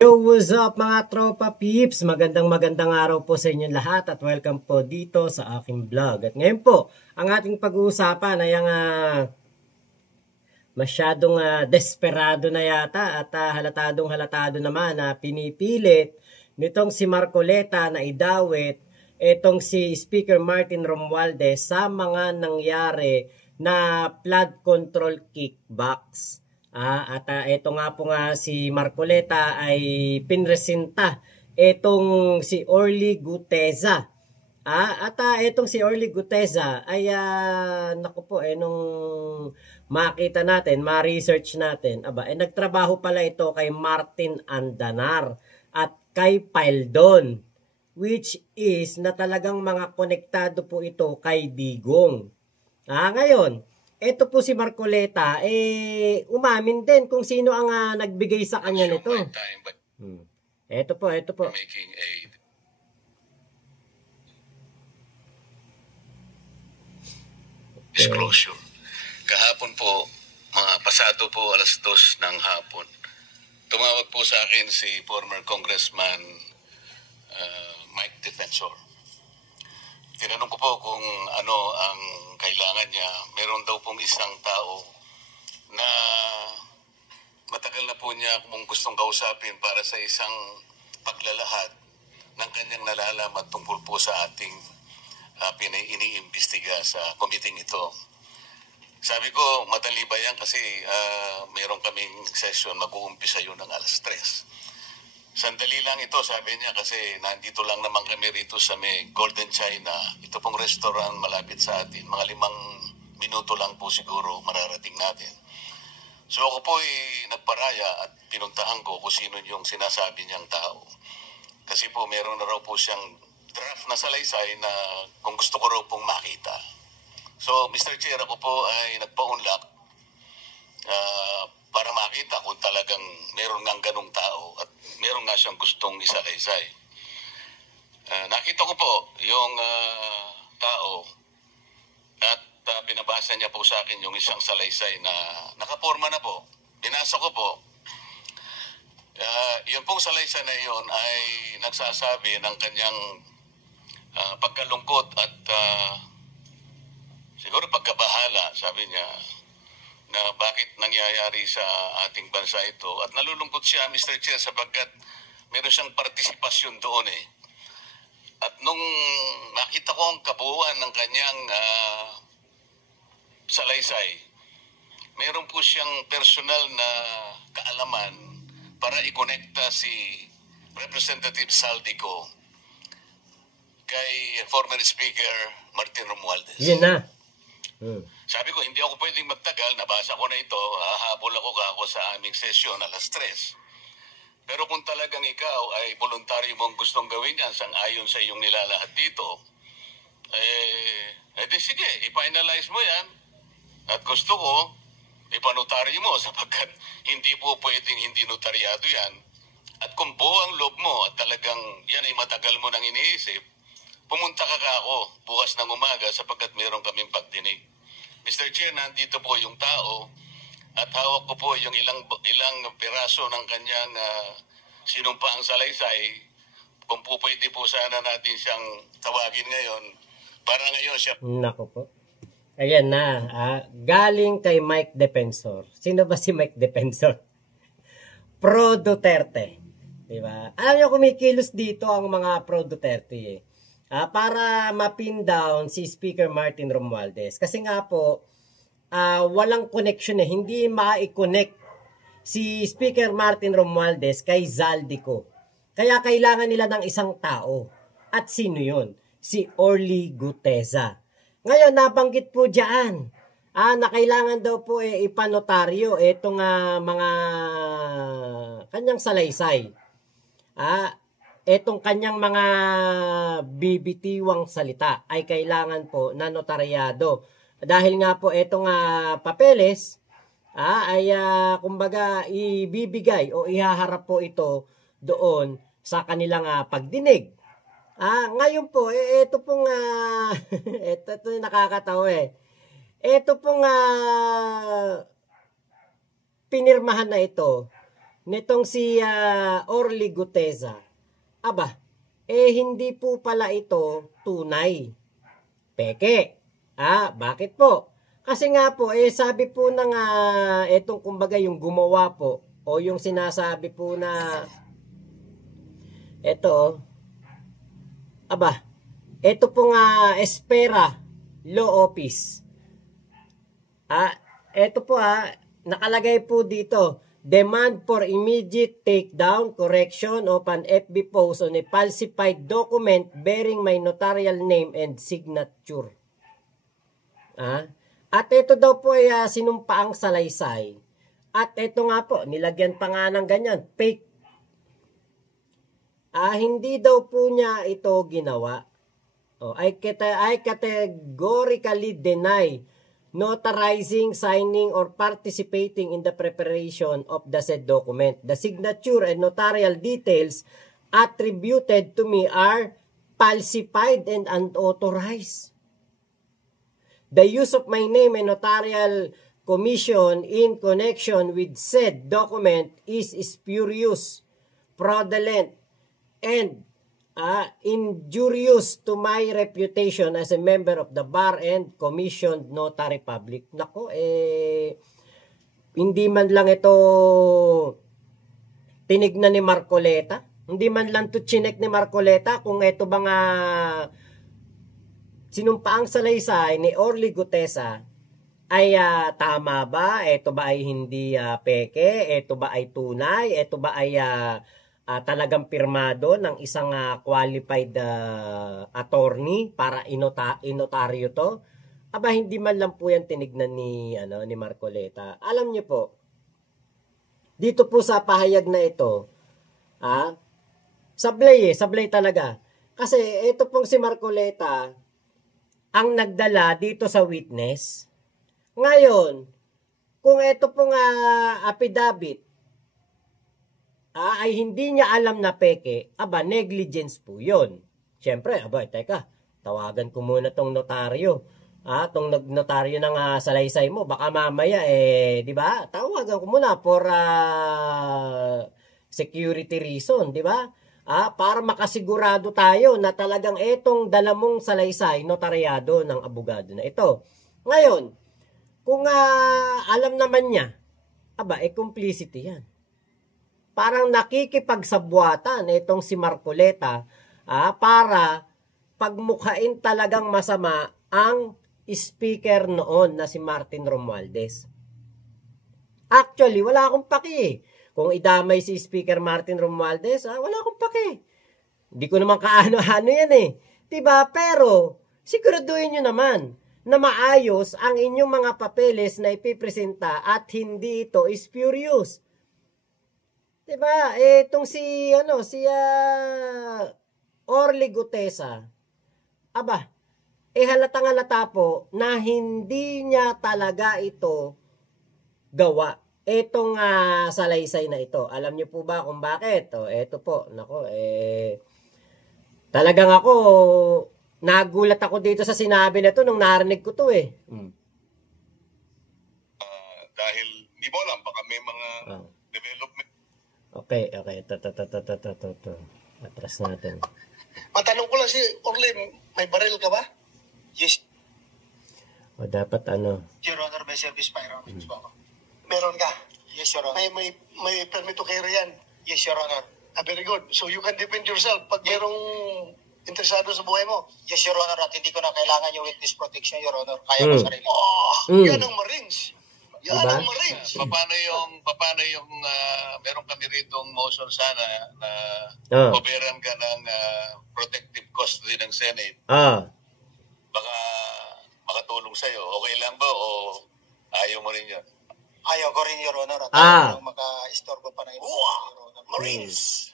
Yo, what's up mga tropa peeps? Magandang araw po sa inyong lahat at welcome po dito sa aking vlog. At ngayon po, ang ating pag-uusapan ay ang masyadong desperado na yata at halatado naman na pinipilit nitong si Marcoleta na idawit itong si Speaker Martin Romualdez sa mga nangyari na flood control kickbacks. At ito nga po si Marcoleta ay pinresenta itong si Orly Guteza. At itong si Orly Guteza ay naku po nung makita natin, ma-research natin, nagtrabaho pala ito kay Martin Andanar at kay Paildon, which is na talagang mga konektado po ito kay Digong. Ngayon, ito po si Marcoleta, umamin din kung sino ang nagbigay sa kanya nito. Ito po. Making a disclosure. Kahapon po, pasado po 2:00 ng hapon, tumawag po sa akin si former Congressman Mike Defensor. Tinanong ko po kung ano ang kailangan niya. Meron daw pong isang tao na matagal na po niya kung gustong kausapin para sa isang paglalahad ng kanyang nalalaman tungkol po sa ating iniimbestiga sa committee ito. Sabi ko, madali ba yan kasi meron kaming session, mag-uumpisa yun ng 3:00. Sandali lang ito, sabi niya, kasi nandito lang naman kami rito sa may Golden China. Ito pong restaurant malapit sa atin. Mga 5 minuto lang po siguro mararating natin. So ako po nagparaya at pinuntahan ko kung sino yung sinasabi niyang tao. Kasi po meron na raw po siyang draft na salaysay na kung gusto ko raw pong makita. So Mr. Chair, ako po ay nagpa-unlock para makita kung talagang meron ngang ganong tao at meron nga siyang gustong isalaysay. Nakita ko po yung tao at pinabasa niya po sa akin yung isang salaysay na nakaporma na po. Binasa ko po. Yung pong salaysay na yun ay nagsasabi ng kanyang pagkalungkot at siguro pagkabahala, sabi niya, na bakit nangyayari sa ating bansa ito. At nalulungkot siya, Mr. Chair, sapagkat meron siyang partisipasyon doon At nung nakita ko ang kabuuan ng kanyang salaysay, meron po siyang personal na kaalaman para i-connecta si Representative Saldico kay former Speaker Martin Romualdez. Yan na. Sabi ko, hindi ako pwedeng magtagal, nabasa ko na ito, hahabol ako sa aming sesyon 3:00. Pero kung talagang ikaw ay voluntaryo mong gustong gawin yan sang-ayon sa iyong nilalahad dito, di sige, i-finalize mo yan. At gusto ko, ipanotaryo mo sapagkat hindi po pwedeng hindi notaryado yan. At kung buo ang loob mo at talagang yan ay matagal mo nang iniisip, pumunta ka ako bukas ng umaga sapagkat meron kaming pagdinig. Mr. Chair, nandito po yung tao at hawak ko po yung ilang piraso ng kanyang sinumpaang salaysay. Kung po pwede po sana natin siyang tawagin ngayon para ngayon siya... Nako po. Ayan na. Galing kay Mike Defensor. Sino ba si Mike Defensor? Pro Duterte. Diba? Alam niyo, kumikilos dito ang mga pro Duterte para mapin down si Speaker Martin Romualdez. Kasi nga po, walang connection hindi ma-connect si Speaker Martin Romualdez kay Zaldico. Kaya kailangan nila ng isang tao. At sino yun? Si Orly Guteza. Ngayon, nabanggit po dyan na kailangan daw po ipanotaryo itong mga kanyang salaysay. Etong kanyang mga bibitiwang salita ay kailangan po na notaryado. Dahil nga po etong papeles ay kumbaga ibibigay o ihaharap po ito doon sa kanilang pagdinig. Ngayon po, ito pong ito nakakatawa Ito pong pinirmahan na ito nitong si Orly Gutesa. Aba, hindi po pala ito tunay. Peke. Bakit po? Kasi nga po, sabi po ng etong kumbaga yung gumawa po, o yung sinasabi po na, ito, ito po nga Espera Law Office. Ito po nakalagay po dito, demand for immediate takedown, correction of an FB post on a falsified document bearing my notarial name and signature. At ito daw po ay sinumpaang salaysay. At ito nga po, nilagyan pa nga ng ganyan, fake. Hindi daw po niya ito ginawa. I categorically deny notarizing, signing, or participating in the preparation of the said document. The signature and notarial details attributed to me are falsified and unauthorized. The use of my name and notarial commission in connection with said document is spurious, fraudulent, and injurious to my reputation as a member of the bar and commissioned notary public. Nako, hindi man lang ito tinignan ni Marcoleta. Hindi man lang ito chinek ni Marcoleta kung ito bang sinumpaang salaysay ni Orly Gutesa ay tama ba? Ito ba ay hindi peke? Ito ba ay tunay? Ito ba ay talagang pirmado ng isang qualified attorney para inotaryo to? Hindi man lang po yan tinignan ni Marcoleta. Alam niyo po, dito po sa pahayag na ito, sablay talaga. Kasi ito pong si Marcoleta ang nagdala dito sa witness. Ngayon, kung ito pong affidavit ay hindi niya alam na peke, negligence po yun. Siyempre, teka, tawagan ko muna tong notaryo. Tong notaryo ng salaysay mo, baka mamaya, di ba? Tawagan ko muna for security reason, di ba? Para makasigurado tayo na talagang etong dala mong salaysay, notaryado ng abogado na ito. Ngayon, kung alam naman niya, complicity yan. Parang nakikipagsabwatan itong si Marcoleta para pagmukhain talagang masama ang speaker noon na si Martin Romualdez. Actually, wala akong paki. Kung idamay si Speaker Martin Romualdez, wala akong paki. Hindi ko naman kaano-ano yan Diba? Pero, siguraduhin nyo naman na maayos ang inyong mga papeles na ipipresenta at hindi ito spurious. Diba? Itong si Orly Gutesa, halatang-halata po na hindi niya talaga ito gawa. Itong salaysay na ito. Alam niyo po ba kung bakit? Eto po. Nako, talagang ako, nagulat ako dito sa sinabi na ito nung narinig ko to Dahil, hindi mo alam, baka may mga development. Okay. Ito. Atras natin. Matanong ko lang si Orly, may baril ka ba? Yes. Dapat Your Honor, may service firearms ba ako? Meron ka? Yes, Your Honor. May permit to carry yan? Yes, Your Honor. Very good. So you can defend yourself pag merong interesado sa buhay mo? Yes, Your Honor. At hindi ko na kailangan yung witness protection, Your Honor. Kaya ko sarili. Yan ang Marines. Yan ang Marines. Paano yung meron kami ritong motion sana na operan ka ng protective custody ng Senate. Baka makatulong sa'yo. Okay lang ba o ayaw mo rin yun? Ayaw ko rin, Your Honor. At ayaw maka-istorbo pa ng Your Honor. Marines.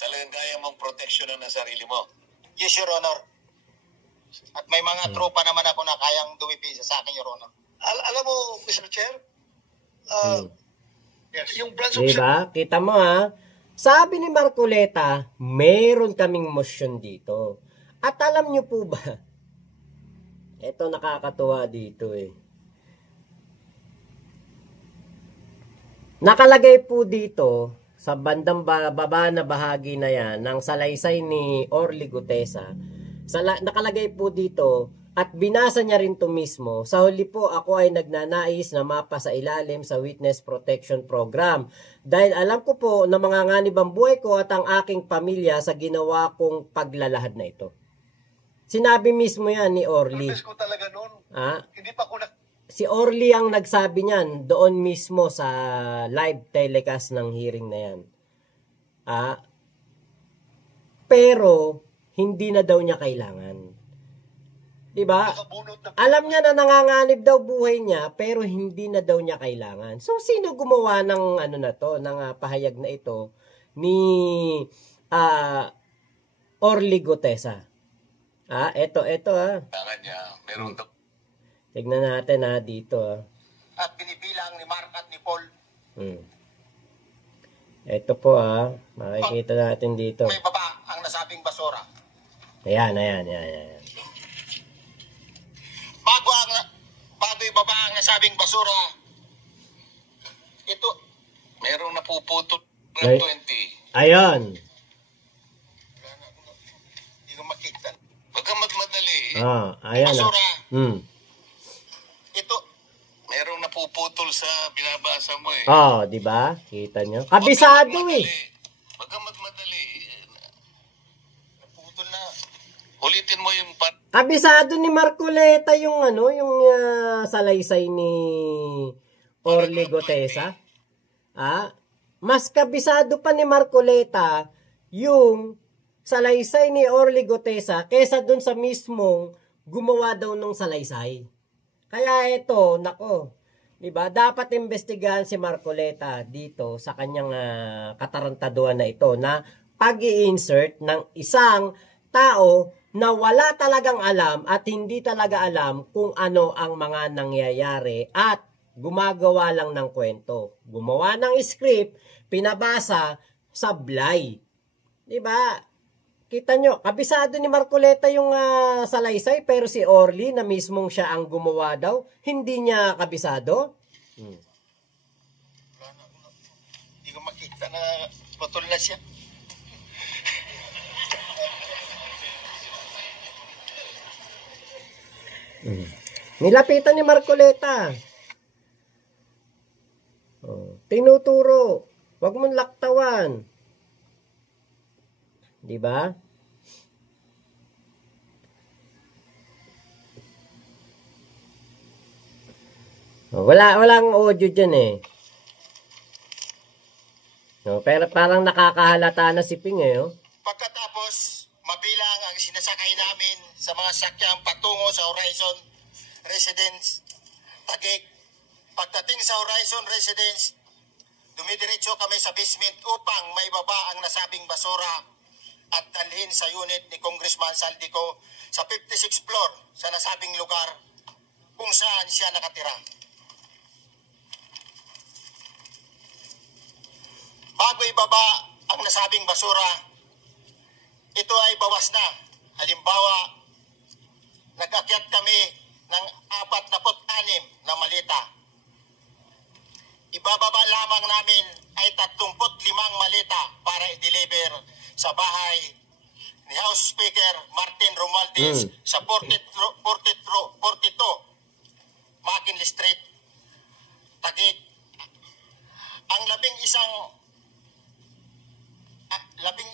Talagang kaya mong proteksyonan ng sarili mo? Yes, Your Honor. At may mga tropa naman ako na kayang dumipisa sa akin, Your Honor. Alam mo, Mr. Chair, yes, yung branch of... Diba? Kita mo sabi ni Marcoleta, meron kaming motion dito. At alam nyo po ba, ito nakakatuwa dito Nakalagay po dito sa bandang baba na bahagi na yan ng salaysay ni Orly Gutesa. Nakalagay po dito at binasa niya rin to mismo. Sa huli po ako ay nagnanais na mapa sa ilalim sa Witness Protection Program. Dahil alam ko po na manganganib ang buhay ko at ang aking pamilya sa ginawa kong paglalahad na ito. Sinabi mismo yan ni Orly. Ko talaga noon. Hindi pa ko si Orly ang nagsabi niyan doon mismo sa live telecast ng hearing na yan. Pero hindi na daw niya kailangan. Diba? Alam niya na nanganganib daw buhay niya pero hindi na daw niya kailangan. So sino gumawa ng ng pahayag na ito ni Orly Gutesa? Ito Kailangan niya, meron daw. Tignan natin dito. At binibilang ni Mark at ni Paul. Ito po makikita natin dito. May baba ang nasabing basura. Ayan. Bago ibaba ang nasabing basura, ito, Merong napuputol ng 20. Ayan. Hindi ko makita. Huwag kang magmadali. Ayan. Basura. Ito, Merong napuputol sa binabasa mo eh. Di ba? Kita nyo? Kabisado eh. Huwag kang magmadali. naputol na. Ulitin mo yung Kabisado ni Marcoleta yung yung salaysay ni Orly Gutesa. Mas kabisado pa ni Marcoleta yung salaysay ni Orly Gutesa kesa dun sa mismong gumawa daw ng salaysay. Kaya ito, nako, 'di ba? Dapat imbestigahan si Marcoleta dito sa kanyang katarantaduhan na ito na pag-i-insert ng isang tao na wala talagang alam at hindi talaga alam kung ano ang mga nangyayari at gumagawa lang ng kwento. Gumawa ng script, pinabasa, sablay. 'Di ba? Kita nyo, kabisado ni Marcoleta yung salaysay pero si Orly na mismong siya ang gumawa daw, hindi niya kabisado? Hindi ko makita na putol na siya. Nilapitan ni Marcoleta. Tinuturo. Wag mong laktawan. 'Di ba? Walang audio diyan eh. Pero parang nakakahalata na si Ping eh. Pagkatapos, mabilang ang sinasakay namin sa mga sakyang patungo sa Horizon Residence Taguig. Pagdating sa Horizon Residence, dumidiretso kami sa basement upang maibaba ang nasabing basura at dalhin sa unit ni Congressman Saldico sa 56th floor sa nasabing lugar kung saan siya nakatira. Bago ibaba ang nasabing basura, ito ay bawas na. Halimbawa, nag-akyat kami ng 46 na malita. Ibababa lamang namin ay 35 malita para i-deliver sa bahay ni House Speaker Martin Romualdez sa 42 McKinley Street, Taguig. Ang labing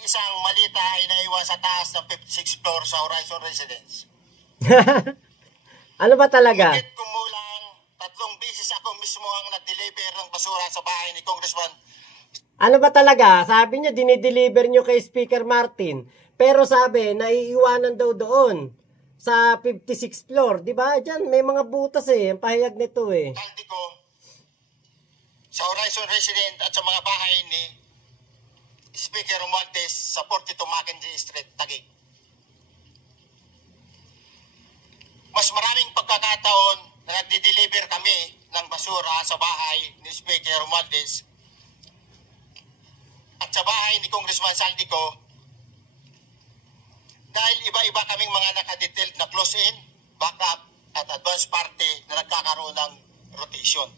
isang malita ay naiwan sa taas ng 56th floor sa Horizon Residence. Ano ba talaga? Bakit kumulang 3 beses ako mismo ang nag-deliver ng basura sa bahay ni Congressman? Ano ba talaga? Sabi niya, dinideliver niyo kay Speaker Martin. Pero sabi, naiiwanan daw doon sa 56th floor. Diba? Diyan, may mga butas eh. Ang pahayag nito eh. Kaldi ko sa Horizon Resident at sa mga bahay ni Speaker Romualdez sa 42 Mackenzie Street, Taguig. Mas maraming pagkakataon na nagdi-deliver kami ng basura sa bahay ni Speaker Romualdez at sa bahay ni Congressman Saldico dahil iba-iba kaming mga nakadetailed na close-in, backup at advance party na nagkakaroon ng rotation.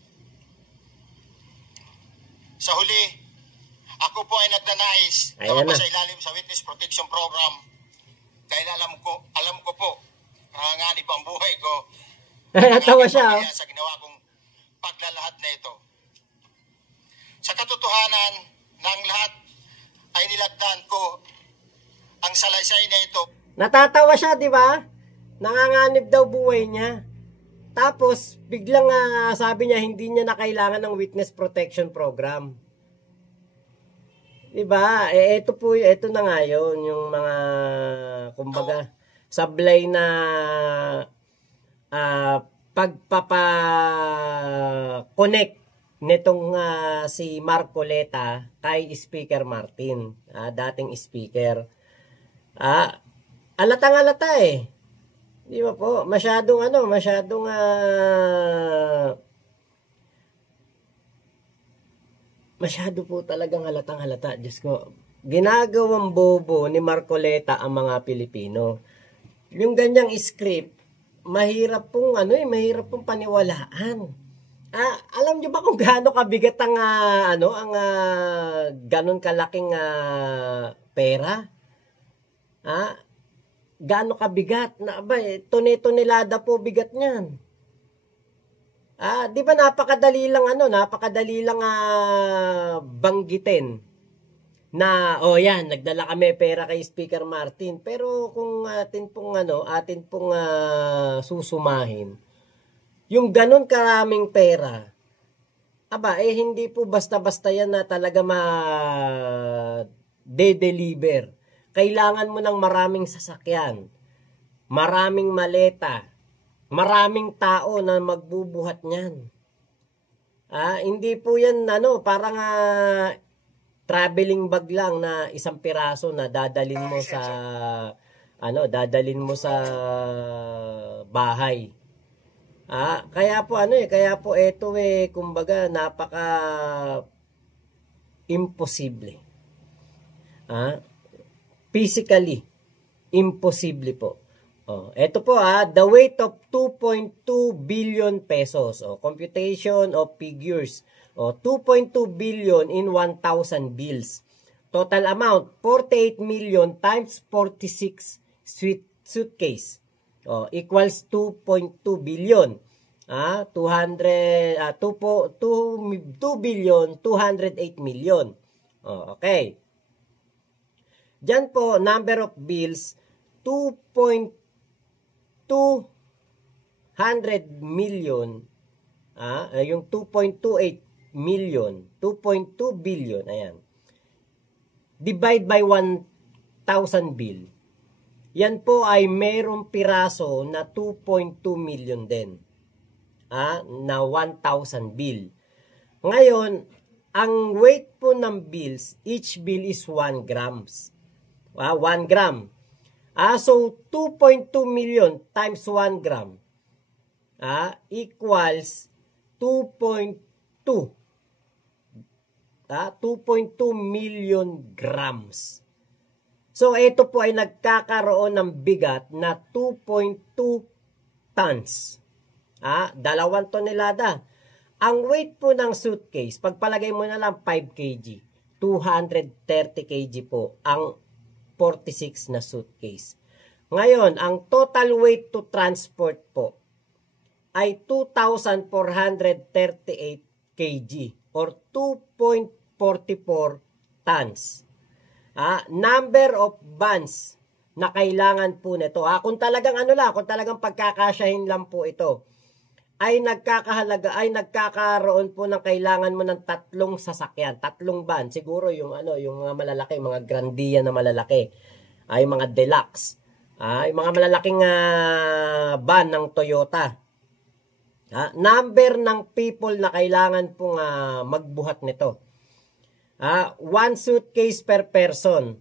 Sa huli, ako po ay nagnanais na mapasa ilalim sa Witness Protection Program dahil alam ko po, nanganganib ang buhay ko. Natawa siya. Sa ginawa kong paglalahad na ito. Sa katotohanan ng lahat ay nilagdan ko ang salaysay na ito. Natatawa siya, di ba? Nanganganib daw buhay niya. Tapos, biglang sabi niya, hindi niya na kailangan ng Witness Protection Program. Diba? Ito na nga yun, yung mga, kumbaga, sablay na pagpapa-connect nitong si Marcoleta kay Speaker Martin, dating speaker. Alatang-alata eh. Di ba po? Masyadong masyado po talagang halatang-halata. Diyos ko, ginagawang bobo ni Marcoleta ang mga Pilipino. Yung ganyang script, mahirap pong paniwalaan. Alam niyo ba kung gaano kabigat ang ganon kalaking pera? Gaano kabigat na ba? Tonelada po bigat niyan. Di ba napakadali lang banggitin na yan, nagdala kami pera kay Speaker Martin. Pero kung atin pong susumahin, yung ganon karaming pera, hindi po basta-basta yan na talaga de-deliver. Kailangan mo ng maraming sasakyan, maraming maleta, maraming tao na magbubuhat niyan. Hindi po yan parang traveling bag lang na isang piraso na dadalin mo sa bahay. Kaya po ito kumbaga napaka imposible. Physically imposible po. Ito po the weight of 2.2 billion pesos. Computation of figures. 2.2 billion in 1,000 bills. Total amount 48 million times 46 suitcase. Equals 2.2 billion. 2 billion 208 million. Okay. Diyan po, number of bills, 2.200 million, yung 2.28 million, 2.2 billion, ayan. Divide by 1,000 bill. Yan po ay mayroong piraso na 2.2 million din, na 1,000 bill. Ngayon, ang weight po ng bills, each bill is 1 grams. 1 gram. So, 2.2 million times 1 gram equals 2.2. 2.2 million grams. So, ito po ay nagkakaroon ng bigat na 2.2 tons. 2 tonelada. Ang weight po ng suitcase, pagpalagay mo na lang 5 kg, 230 kg po ang 46 na suitcase. Ngayon, ang total weight to transport po ay 2,438 kg or 2.44 tons. Number of vans na kailangan po nito. Kung talagang pagkakasyahin lang po ito, ay nagkakaroon po ng kailangan mo ng 3 sasakyan, 3 van. Siguro yung mga malalaki, mga Grandia na malalaki, ay mga deluxe. Yung mga malalaking van ng Toyota. Number ng people na kailangan pong magbuhat nito. 1 suitcase per person.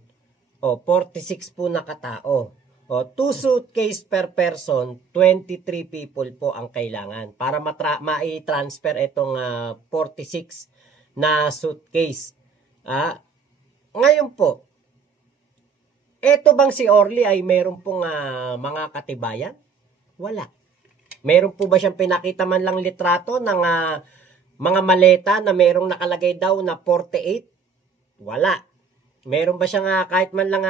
46 po na katao. 2 suitcase per person, 23 people po ang kailangan para mai-transfer itong 46 na suitcase. Ngayon po, eto bang si Orly ay meron pong mga katibayan? Wala. Meron po ba siyang pinakita man lang litrato ng mga maleta na merong nakalagay daw na 48? Wala. Meron ba siyang kahit man lang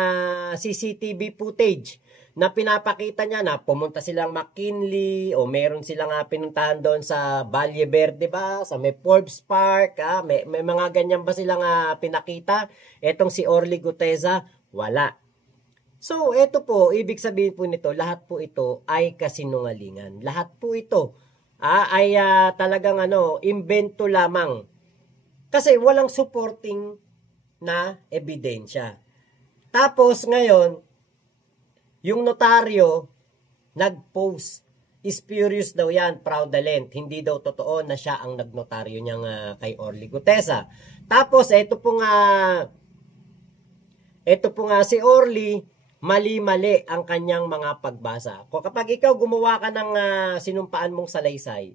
CCTV footage na pinapakita niya na pumunta silang McKinley o meron silang pinuntahan doon sa Valle Verde ba, sa may Forbes Park, may mga ganyan ba silang pinakita? Etong si Orly Gutesa, wala. So, eto po, ibig sabihin po nito, lahat po ito ay kasinungalingan. Lahat po ito ay talagang invento lamang. Kasi walang supporting na ebidensya. Tapos ngayon, yung notaryo nag-post, spurious daw yan, fraudulent. Hindi daw totoo na siya ang nagnotaryo niyang kay Orly Gutesa. Tapos, ito po nga si Orly, mali-mali ang kanyang mga pagbasa. Kapag ikaw gumawa ka ng sinumpaan mong salaysay,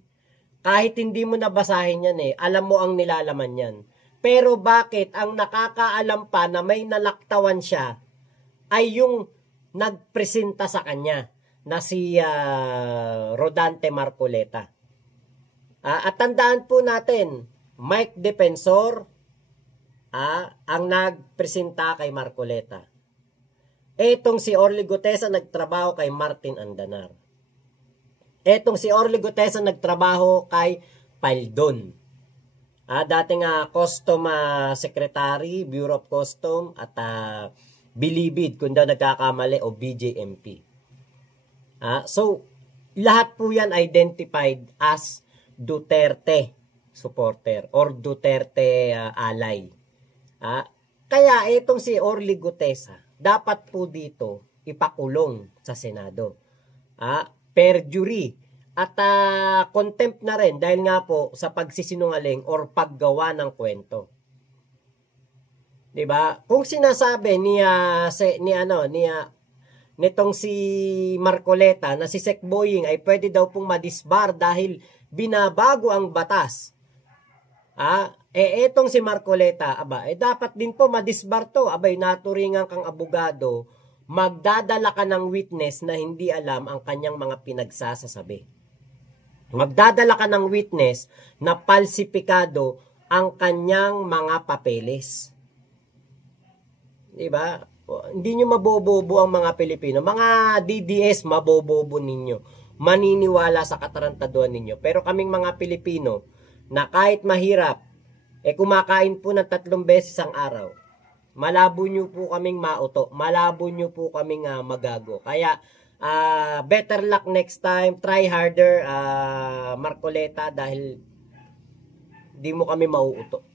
kahit hindi mo nabasahin yan alam mo ang nilalaman yan. Pero bakit ang nakakaalam pa na may nalaktawan siya ay yung nagpresenta sa kanya na si Rodante Marcoleta. At tandaan po natin, Mike Defensor ang nagpresenta kay Marcoleta. Etong si Orly Gutesa nagtrabaho kay Martin Andanar. Etong si Orly Gutesa nagtrabaho kay Paldon. Dating Custom Secretary, Bureau of Custom at Bilibid kung daw nagkakamali o BJMP. So, lahat po yan identified as Duterte supporter or Duterte ally. Kaya itong si Orly Gutesa, dapat po dito ipakulong sa Senado. Perjury at contempt na rin dahil nga po sa pagsisinungaling or paggawa ng kwento. 'Di ba? Kung sinasabi nitong si Marcoleta na si Sec Boying ay pwede daw pong madisbar dahil binabago ang batas. Etong si Marcoleta, dapat din po madisbar to. Naturingan kang abogado, magdadala ka ng witness na hindi alam ang kanyang mga pinagsasasabi. Magdadala ka ng witness na palsipikado ang kanyang mga papeles. Diba? Hindi nyo mabobobo ang mga Pilipino. Mga DDS, mabobobo ninyo. Maniniwala sa katarantaduan ninyo. Pero kaming mga Pilipino, na kahit mahirap, kumakain po ng 3 beses ang araw. Malabo nyo po kaming mauto. Malabo nyo po kaming magago. Kaya, better luck next time. Try harder, Marcoleta, dahil di mo kami mauuto.